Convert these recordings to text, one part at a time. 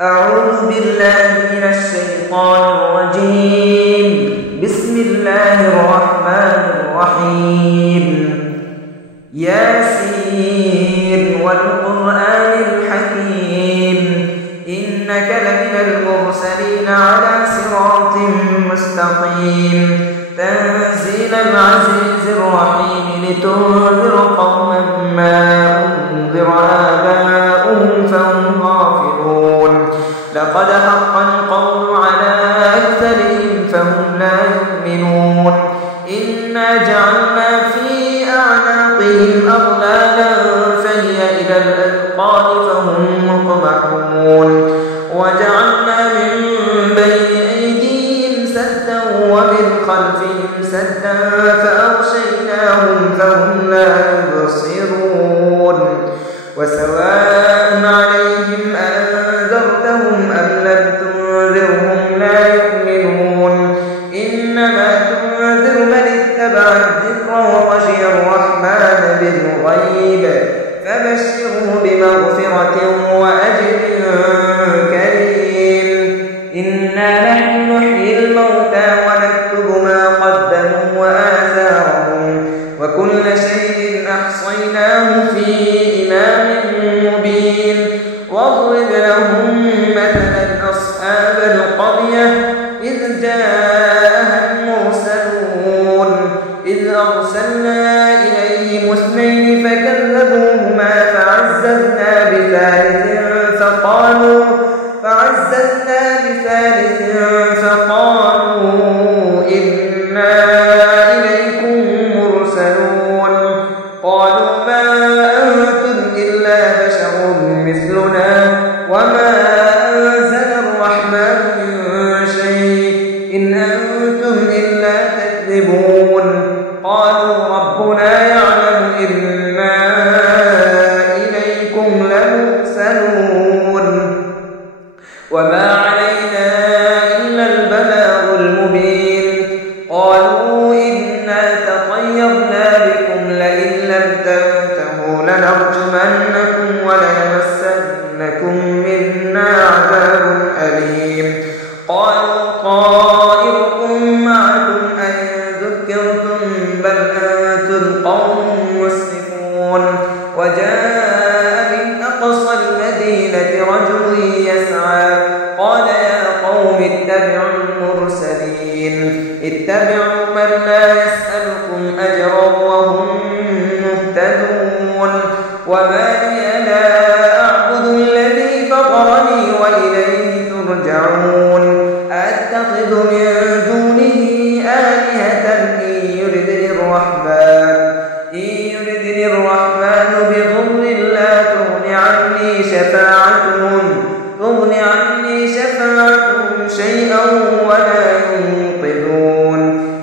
أعوذ بالله من الشيطان الرجيم. بسم الله الرحمن الرحيم. ياسين والقرآن الحكيم إنك لمن المرسلين على صراط مستقيم تنزيل العزيز الرحيم لتنذر قوما ما أنذر آباؤهم فهم غافلون لقد حق القول على أكثرهم فهم لا يؤمنون إنا جعلنا في أعناقهم أغلالا فهي إلى الأذقان فهم مقمحون وجعلنا من بين أيديهم سدا ومن خلفهم سدا فأغشيناهم فهم لا يبصرون وسواء عليهم أنذرتهم أم لم تنذرهم لا يؤمنون إنما تنذر من اتبع الذكر وخشي الرحمن بالغيب فبشره بمغفرة وأجر كريم. إنا نحن نحيي الموتى ونكتب ما قدموا وآثارهم وكل شيء أحصيناه في إمام مبين واضرب لهم مثلا أصحاب القرية إذ جاءها المرسلون إذ أرسلنا إليهم اثنين فكذبوهما فعززنا بثالث فقالوا إنا إليكم مرسلون قالوا ما أنتم إلا بشر مثلنا وما أنزل الرحمن من شيء إن أنتم إلا تكذبون قالوا ربنا يعلم إنا إليكم لمرسلون وما علينا إلا البلاغ المبين قالوا إنا تطيرنا بكم لئن لم تنتهوا لنرجمنكم وليمسنكم منا عذاب أليم قالوا طائركم معكم أئن ذكرتم بل أنتم قوم مسرفون وجاء من أقصى المدينة رجل يسعى قال يا قوم اتبعوا المرسلين اتبعوا من لا يسألكم أجرا وهم مهتدون وما لي لا أعبد الذي فطرني وإليه ترجعون أتخذ من دونه آلهة إن يردني الرحمن بضر لا تغن عني شفاعتهم شيئا ولا ينقذون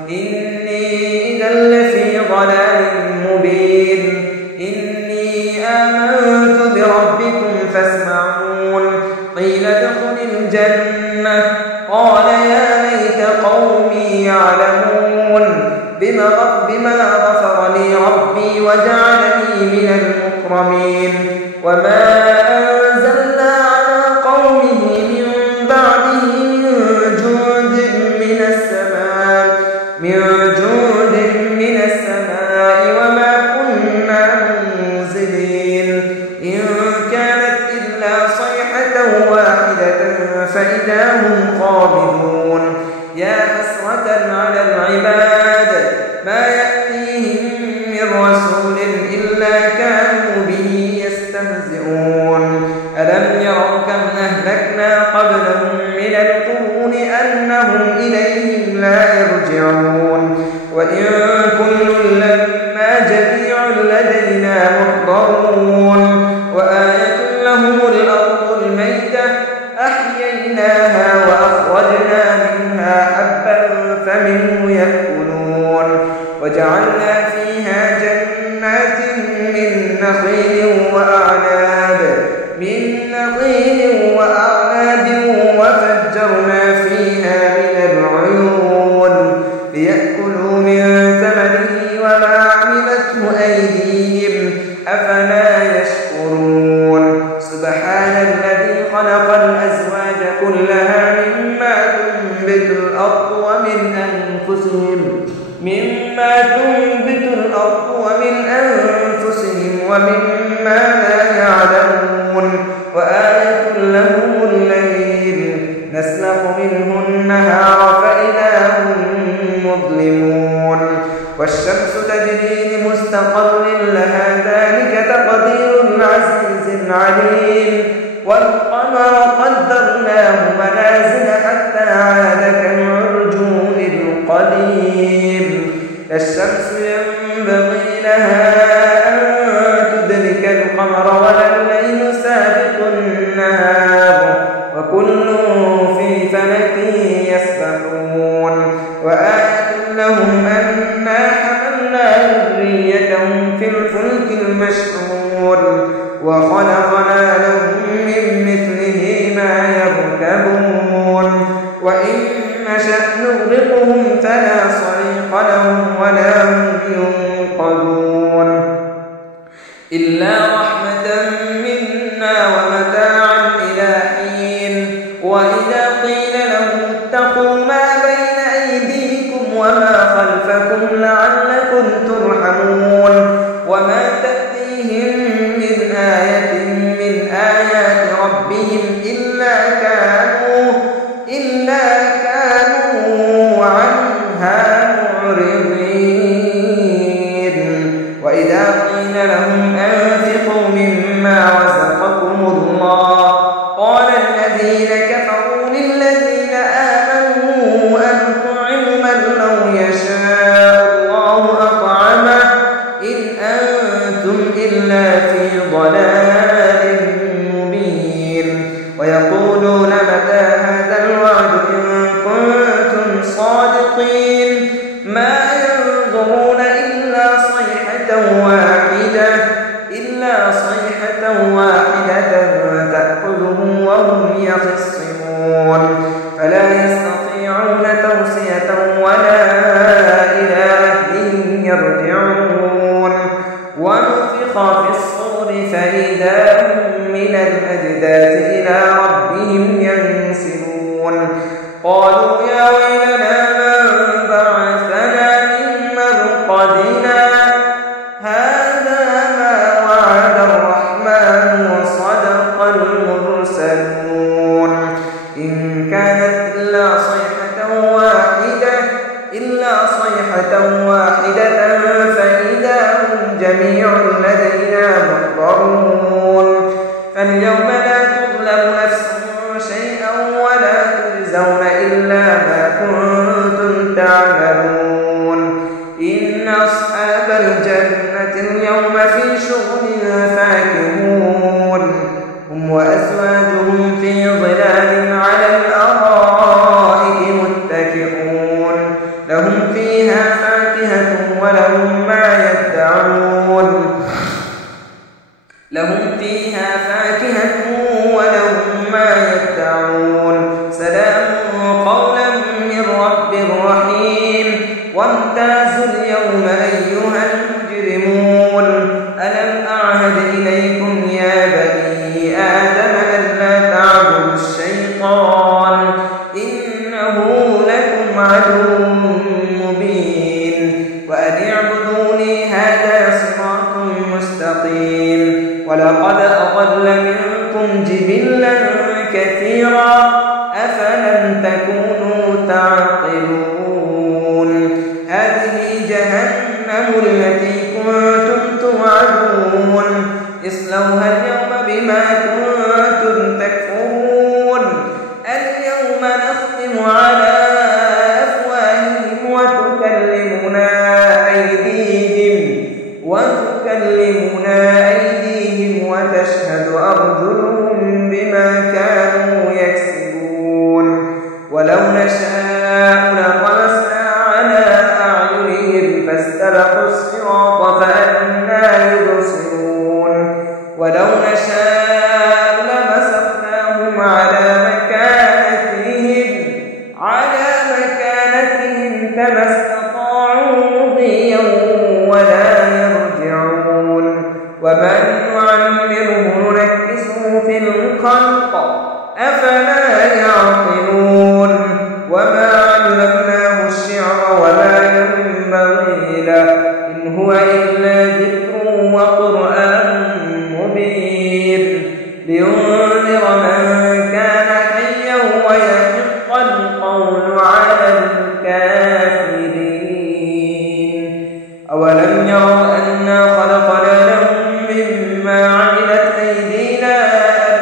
إني إذا لفي ضلال مبين إني آمنت بربكم فاسمعون قيل ادخل الجنة قال يا ليت قومي يعلمون بما غفر لي ربي وجعلني من المكرمين وما أنزلنا على قومه من بعده من جند من السماء وما كنا منزلين إن كانت إلا صيحة واحدة فإذا هم خامدون يا حسرة على العباد ما يأتيهم من رسول إلا كانوا به يستهزئون ألم يروا كم أهلكنا قبلهم من القرون أنهم إليهم لا يرجعون وإن كل لما جميع لدينا محضرون وآية لهم الأرض الميتة أحييناها وأخرجنا منها حبا فمنه يأكلون وجعلنا فيها جنات من نخيل وأعناب وفجرنا فيها من العيون ليأكلوا من ثمره وما عملته أيديهم أفلا يشكرون سبحان الذي خلق الأزواج كلها مما تنبت الأرض ومن أنفسهم ومما لا يعلمون وآية لهم الليل نسلخ منه النهار فإذا هم مظلمون والشمس تجري لمستقر لها ذلك تقدير العزيز العليم والقمر قدرناه منازل حتى عاد كالعرجون القديم الشمس ينبغي لها أن تدرك القمر ولا الليل سابق النهار وكل في فلك يسبحون وآية لهم أنا حملنا ذريتهم في الفلك المشحون وخلقنا لهم من مثله ما يركبون وإن نشأ نغرقهم فلا صريخ لهم ولا هم ينقذون إلا رحمة منا ومتاعا إلى حين وإذا قيل لهم اتقوا ما بين أيديكم وما خلفكم لعلكم ترحمون وما تأتيهم من آية من آيات ربهم إلا كانوا عنها معرضين وإذا قيل لهم أنفقوا مما رزقكم الله قال الذين كفروا للذين آمنوا أنطعم من لو يشاء الله أطعمه إن أنتم إلا في ضلال مبين ويقولون متى هذا الوعد إن كنتم صادقين ما ينظرون إلا صيحة واحدة تأخذهم وهم يخصمون فلا يستطيعون توصية ولا إلى أهلهم يرجعون ونفخ في الصور فإذا هم من الأجداث إلى ربهم ينسلون قالوا يا ويلنا من بعثنا من مرقدنا هذا ما وعد الرحمن وصدق المرسلون إن كانت إلا صيحة واحدة فإذا هم جميع لدينا محضرون فاليوم لا تظلم نفس شيئا ولا تجزون إلا ما كنتم تعملون إن أصحاب الجنة اليوم في شغل فاكهون هم وأزواجهم في ظلال على الأرائك متكئون لهم فيها فاكهة ولهم ما يدعون سلام قولا من رب رحيم وامتازوا اليوم أيها المجرمون ألم أعهد إليكم يا بني آدم ألا تعبدوا الشيطان إنه لكم عدو مبين وأن اعبدوني هذا صراط مستقيم ولقد أضل منكم جبلا كثيرا أفلم تكونوا تعقلون هذه جهنم التي كنتم توعدون اصلوها اليوم بما كنتم تكفرون اليوم نختم على أفواههم وتكلمنا أيديهم وتشهد أرجلهم بما كانوا يكسبون ولو نشاء لطمسنا على أعينهم فاستبقوا الصراط الحق أفلا يعقلون وما علمناه الشعر وما ينبغي له إن هو إلا ذكر وقرآن مبين لينذر من كان حيا ويحق القول على الكافرين أولم يروا أنا خلقنا لهم مما عملت أيدينا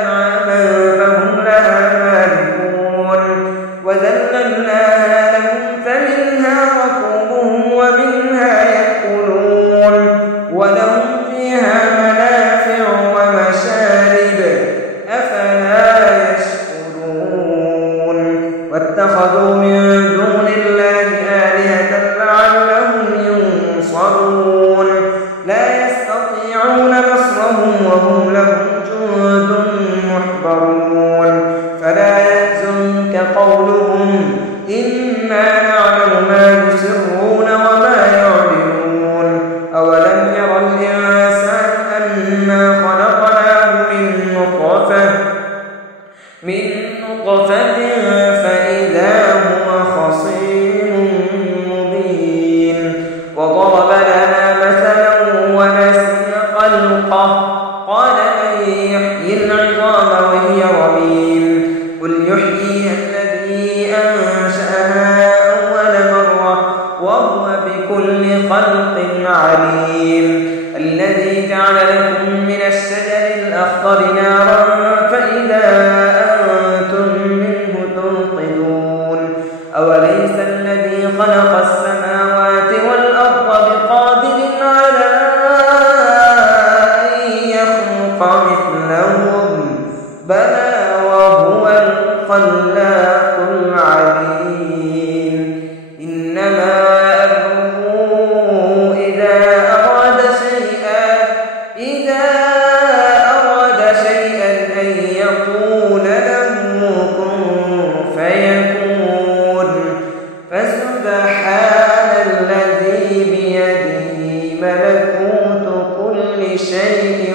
أنعاما فهم لها مالكون وذللناها لهم فمنها ركوبهم ومنها يأكلون ولهم فيها منافع ومشارب أفلا يشكرون واتخذوا من دون الله آلهة لعلهم ينصرون لا يستطيعون نصرهم وهم لهم جند محضرون فلا يحزنك قولهم إنا نعلم ما يسرون وما يعلنون أولم ير الإنسان أنا خلقناه من نطفة فإذا هو خصيم مبين وضرب لنا مثلا ونسي خلقه قال من يحيي العظام وهي رميم قل يحييها الذي أنشأها أول مرة وهو بكل خلق عليم الذي جعل لكم من الشجر الأخضر نارا فإذا أنتم منه توقدون أوليس الذي خلق السماوات والأرض بقادر على أن يخلق مثلهم بلى وهو الخلاق العليم إنما أمره إذا أراد شيئا أن يقول له كن فيكون فسبحان الذي بيده ملكوت كل شيء